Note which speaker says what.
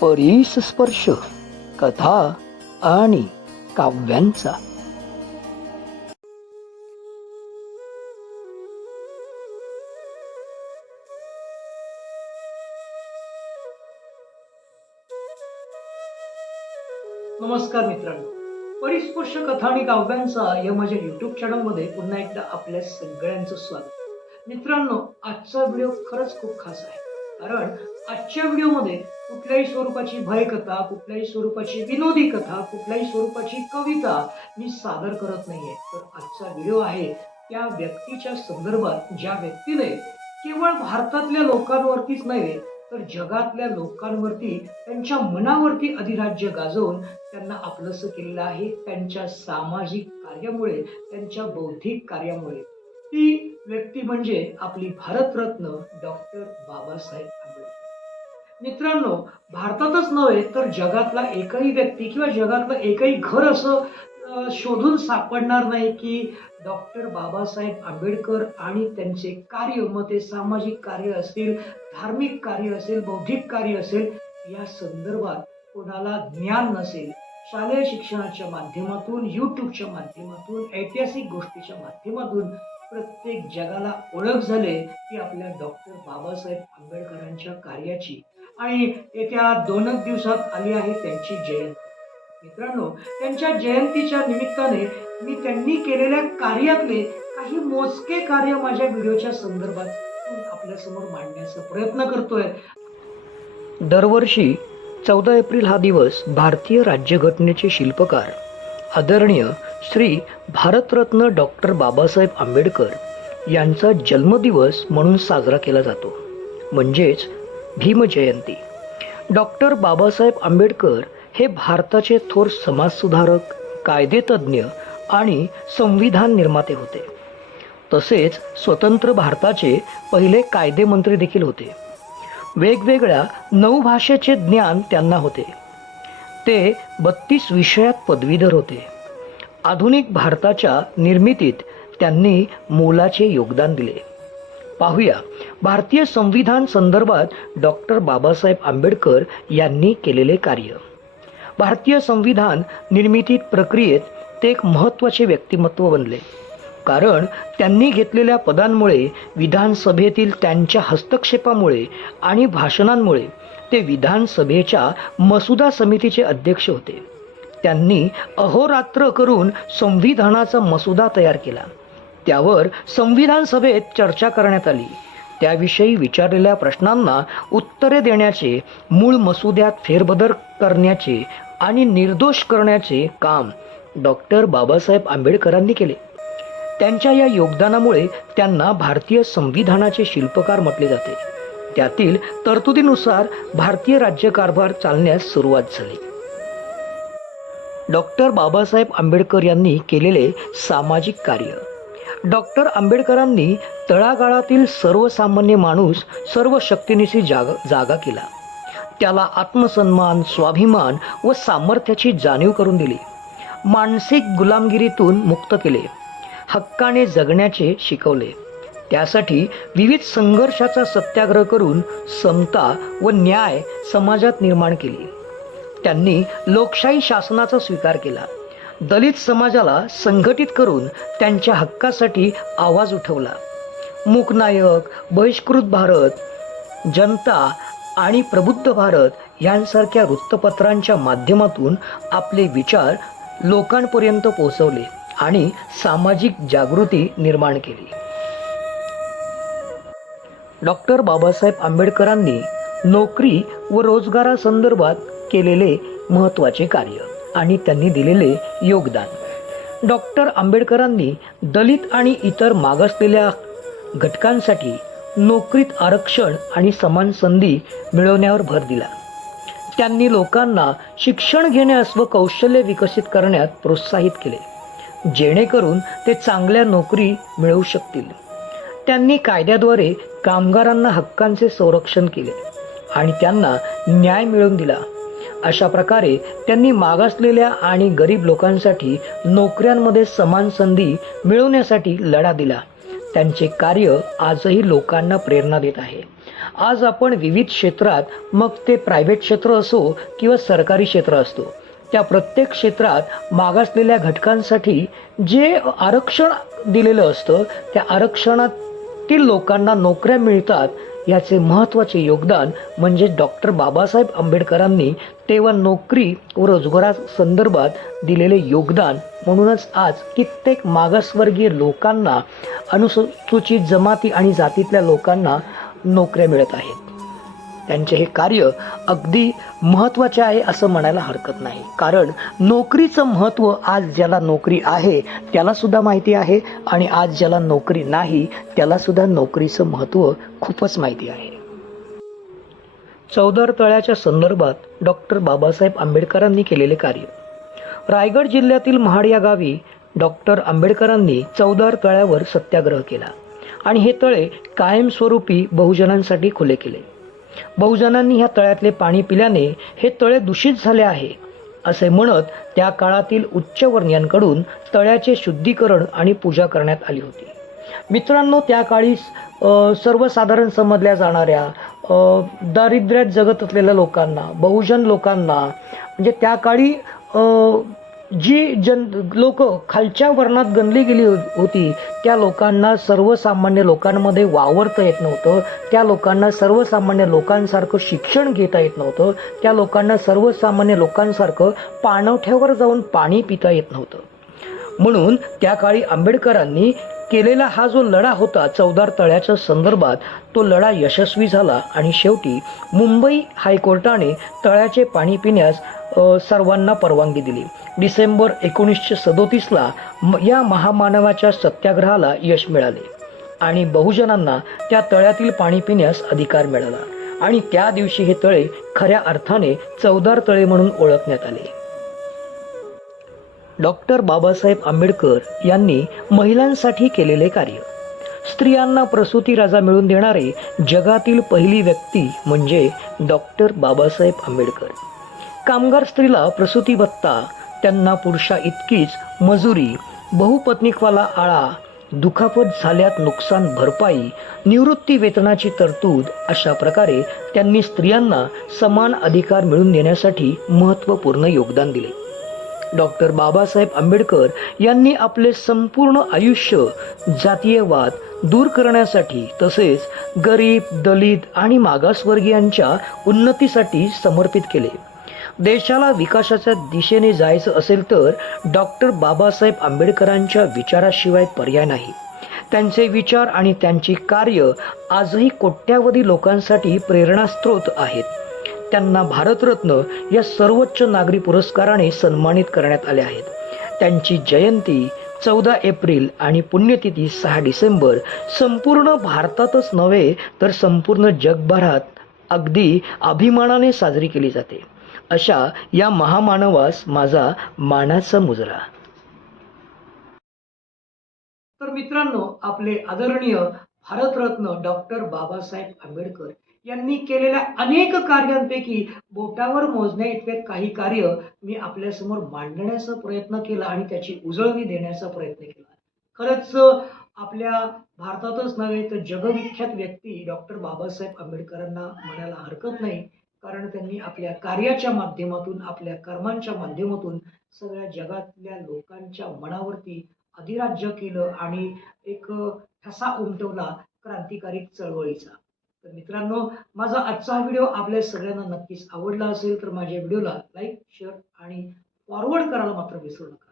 Speaker 1: परीस स्पर्श कथा आणि काव्यांचा. नमस्कार मित्रांनो. परिस्पर्श कथा आणि काव्यांचा या माझ्या युट्यूब चॅनलमध्ये पुन्हा एकदा आपल्या सगळ्यांचं स्वागत. मित्रांनो आजचा व्हिडिओ खरंच खूप खास आहे. कारण आजच्या व्हिडिओमध्ये कुठल्याही स्वरूपाची भयकथा कुठल्याही स्वरूपाची विनोदी कथा कुठल्याही स्वरूपाची कविता मी सादर करत नाहीये. तर आजचा व्हिडिओ आहे त्या व्यक्तीच्या संदर्भात ज्या व्यक्तीने केवळ भारतातल्या लोकांवरतीच नव्हे तर जगातल्या लोकांवरती त्यांच्या मनावरती अधिराज्य गाजवून त्यांना आपलंसं केलेलं आहे. त्यांच्या सामाजिक कार्यामुळे त्यांच्या बौद्धिक कार्यामुळे. ती व्यक्ती म्हणजे आपली भारतरत्न डॉक्टर बाबासाहेब आंबेडकर. मित्रांनो भारतातच नव्हे तर जगातला एकही व्यक्ती किंवा जगातलं एकही घर असं शोधून सापडणार नाही की डॉक्टर बाबासाहेब आंबेडकर आणि त्यांचे कार्य मग ते सामाजिक कार्य असतील धार्मिक कार्य असेल बौद्धिक कार्य असेल या संदर्भात कोणाला ज्ञान नसेल शालेय शिक्षणाच्या माध्यमातून यूट्यूबच्या माध्यमातून ऐतिहासिक गोष्टीच्या माध्यमातून प्रत्येक जगाला ओळख झाले की आपल्या डॉक्टर बाबासाहेब आंबेडकरांच्या कार्याची. आणि येत्या दोनच दिवसात आली आहे त्यांची जयंती. मित्रांनो त्यांच्या जयंतीच्या निमित्ताने मी त्यांनी केलेल्या कार्यातले काही मोजके कार्य माझ्या व्हिडिओच्या संदर्भात आपल्यासमोर मांडण्याचा प्रयत्न करतोय. दरवर्षी चौदा एप्रिल हा दिवस भारतीय राज्यघटनेचे शिल्पकार आदरणीय श्री भारतरत्न डॉक्टर बाबासाहेब आंबेडकर यांचा जन्मदिवस म्हणून साजरा केला जातो. म्हणजेच भीमजयंती डॉक्टर बाबासाहेब आंबेडकर हे भारताचे थोर समाजसुधारक कायदेतज्ञ आणि संविधान निर्माते होते. तसेच स्वतंत्र भारताचे पहिले कायदेमंत्री देखील होते. वेगवेगळ्या नऊ भाषेचे ज्ञान त्यांना होते. ते बत्तीस विषयात पदवीधर होते. आधुनिक भारताच्या निर्मितीत त्यांनी मोलाचे योगदान दिले. पाहूया भारतीय संविधान संदर्भात डॉक्टर बाबासाहेब आंबेडकर यांनी केलेले कार्य. भारतीय संविधान निर्मिती प्रक्रियेत ते एक महत्त्वाचे व्यक्तिमत्व बनले. कारण त्यांनी घेतलेल्या पदांमुळे विधानसभेतील त्यांच्या हस्तक्षेपामुळे आणि भाषणांमुळे ते विधानसभेच्या मसुदा समितीचे अध्यक्ष होते. त्यांनी अहोरात्र करून संविधानाचा मसुदा तयार केला. त्यावर संविधान सभेत चर्चा करण्यात आली. त्याविषयी विचारलेल्या प्रश्नांना उत्तरे देण्याचे मूळ मसुद्यात फेरबदल करण्याचे आणि निर्दोष करण्याचे काम डॉक्टर बाबासाहेब आंबेडकरांनी केले. त्यांच्या या योगदानामुळे त्यांना भारतीय संविधानाचे शिल्पकार म्हटले जाते. त्यातील तरतुदीनुसार भारतीय राज्यकारभार चालण्यास सुरुवात झाली. डॉक्टर बाबासाहेब आंबेडकर यांनी केलेले सामाजिक कार्य. डॉक्टर आंबेडकरांनी तळागाळातील सर्वसामान्य माणूस सर्व शक्तीनिशी जाग जागा केला. त्याला आत्मसन्मान स्वाभिमान व सामर्थ्याची जाणीव करून दिली. मानसिक गुलामगिरीतून मुक्त केले. हक्काने जगण्याचे शिकवले. त्यासाठी विविध संघर्षाचा सत्याग्रह करून समता व न्याय समाजात निर्माण केली. त्यांनी लोकशाही शासनाचा स्वीकार केला. दलित समाजाला संघटित करून त्यांच्या हक्कासाठी आवाज उठवला. मूकनायक बहिष्कृत भारत जनता आणि प्रबुद्ध भारत यांसारख्या वृत्तपत्रांच्या माध्यमातून आपले विचार लोकांपर्यंत पोहोचवले आणि सामाजिक जागृती निर्माण केली. डॉक्टर बाबासाहेब आंबेडकरांनी नोकरी व रोजगारासंदर्भात केलेले महत्त्वाचे कार्य आणि त्यांनी दिलेले योगदान. डॉक्टर आंबेडकरांनी दलित आणि इतर मागासलेल्या घटकांसाठी नोकरीत आरक्षण आणि समान संधी मिळवण्यावर भर दिला. त्यांनी लोकांना शिक्षण घेण्यास व कौशल्य विकसित करण्यात प्रोत्साहित केले जेणेकरून ते चांगल्या नोकरी मिळवू शकतील. त्यांनी कायद्याद्वारे कामगारांना हक्कांचे संरक्षण केले आणि त्यांना न्याय मिळवून दिला. अशा प्रकारे त्यांनी मागासलेल्या आणि गरीब लोकांसाठी नोकऱ्यांमध्ये समान संधी मिळवण्यासाठी लढा दिला. त्यांचे कार्य आजही लोकांना प्रेरणा देत आहे. आज आपण विविध क्षेत्रात मग ते प्रायव्हेट क्षेत्र असो किंवा सरकारी क्षेत्र असतो त्या प्रत्येक क्षेत्रात मागासलेल्या घटकांसाठी जे आरक्षण दिलेलं असतं त्या आरक्षणात आरक्षणातील लोकांना नोकऱ्या मिळतात याचे महत्त्वाचे योगदान म्हणजे डॉक्टर बाबासाहेब आंबेडकरांनी तेव्हा नोकरी व रोजगारा संदर्भात दिलेले योगदान. म्हणूनच आज कित्येक मागासवर्गीय लोकांना अनुसूचित जमाती आणि जातीतल्या लोकांना नोकऱ्या मिळत आहेत. त्यांचे हे कार्य अगदी महत्त्वाचे आहे असं म्हणायला हरकत नाही. कारण नोकरीचं महत्त्व आज ज्याला नोकरी आहे त्याला सुद्धा माहिती आहे आणि आज ज्याला नोकरी नाही त्याला सुद्धा नोकरीचं महत्त्व खूपच माहिती आहे. चौदार तळ्याच्या संदर्भात डॉक्टर बाबासाहेब आंबेडकरांनी केलेले कार्य. रायगड जिल्ह्यातील महाड या गावी डॉक्टर आंबेडकरांनी चौदार तळ्यावर सत्याग्रह केला आणि हे तळे कायमस्वरूपी बहुजनांसाठी खुले केले. बहुजनांनी ह्या तळ्यातले पाणी पिल्याने हे तळे दूषित झाले आहे असे म्हणत त्या काळातील उच्चवर्णीयांकडून तळ्याचे शुद्धीकरण आणि पूजा करण्यात आली होती. मित्रांनो त्या काळी सर्वसाधारण समजल्या जाणाऱ्या दारिद्र्यात जगत असलेल्या लोकांना बहुजन लोकांना म्हणजे त्या काळी जी जन लोक खालच्या वर्णात गणली गेली हो-, होती त्या लोकांना सर्वसामान्य लोकांमध्ये वावरता येत नव्हतं त्या लोकांना सर्वसामान्य लोकांसारखं शिक्षण घेता येत नव्हतं त्या लोकांना सर्वसामान्य लोकांसारखं पाणवठ्यावर जाऊन पाणी पिता येत नव्हतं. म्हणून त्या काळी आंबेडकरांनी केलेला हा जो लढा होता चौदार तळ्याच्या संदर्भात तो लढा यशस्वी झाला आणि शेवटी मुंबई हायकोर्टाने तळ्याचे पाणी पिण्यास सर्वांना परवानगी दिली. डिसेंबर एकोणीसशे सदोतीसला या महामानवाच्या सत्याग्रहाला यश मिळाले आणि बहुजनांना त्या तळ्यातील पाणी पिण्यास अधिकार मिळाला. आणि त्या दिवशी हे तळे खऱ्या अर्थाने चौदार तळे म्हणून ओळखण्यात आले. डॉक्टर बाबासाहेब आंबेडकर यांनी महिलांसाठी केलेले कार्य. स्त्रियांना प्रसूती रजा मिळवून देणारे जगातील पहिली व्यक्ती म्हणजे डॉक्टर बाबासाहेब आंबेडकर. कामगार स्त्रीला प्रसूती भत्ता त्यांना पुरुषा इतकीच मजुरी बहुपत्निकवाला आळा दुखापत झाल्यात नुकसान भरपाई निवृत्ती वेतनाची तरतूद अशा प्रकारे त्यांनी स्त्रियांना समान अधिकार मिळवून देण्यासाठी महत्त्वपूर्ण योगदान दिले. डॉक्टर बाबासाहेब आंबेडकर यांनी आपले संपूर्ण आयुष्य जातीयवाद दूर करण्यासाठी तसेच गरीब दलित आणि मागासवर्गीयांच्या उन्नतीसाठी समर्पित केले. देशाला विकासाच्या दिशेने जायचं असेल तर डॉक्टर बाबासाहेब आंबेडकरांच्या विचाराशिवाय पर्याय नाही. त्यांचे विचार आणि त्यांची कार्य आजही कोट्यावधी लोकांसाठी प्रेरणास्त्रोत आहेत. त्यांना भारतरत्न या सर्वोच्च नागरी पुरस्काराने सन्मानित करण्यात आले आहेत. त्यांची जयंती चौदा एप्रिल आणि पुण्यतिथी सहा डिसेंबर संपूर्ण भारतातच नव्हे तर संपूर्ण जगभरात अगदी अभिमानाने साजरी केली जाते. अशा या महामानवास माझा मानाचा मुजरा. तर मित्रांनो आपले आदरणीय भारतरत्न डॉक्टर बाबासाहेब आंबेडकर यांनी केलेल्या अनेक कार्यांपैकी बोटावर मोजण्या इतके काही कार्य मी आपल्यासमोर मांडण्याचा प्रयत्न केला आणि त्याची उजळणी देण्याचा प्रयत्न केला. खरंच आपल्या भारतातच नव्हे तर जगविख्यात व्यक्ती डॉक्टर बाबासाहेब आंबेडकरांना म्हणायला हरकत नाही. कारण त्यांनी आपल्या कार्याच्या माध्यमातून आपल्या कर्मांच्या माध्यमातून सगळ्या जगातल्या लोकांच्या मनावरती अधिराज्य केलं आणि एक ठसा उमटवला क्रांतिकारी चळवळीचा. तर मित्रांनो माझा आजचा हा व्हिडिओ आपल्या सगळ्यांना नक्कीच आवडला असेल तर माझ्या व्हिडिओला लाईक शेअर आणि फॉरवर्ड करायला मात्र विसरू नका.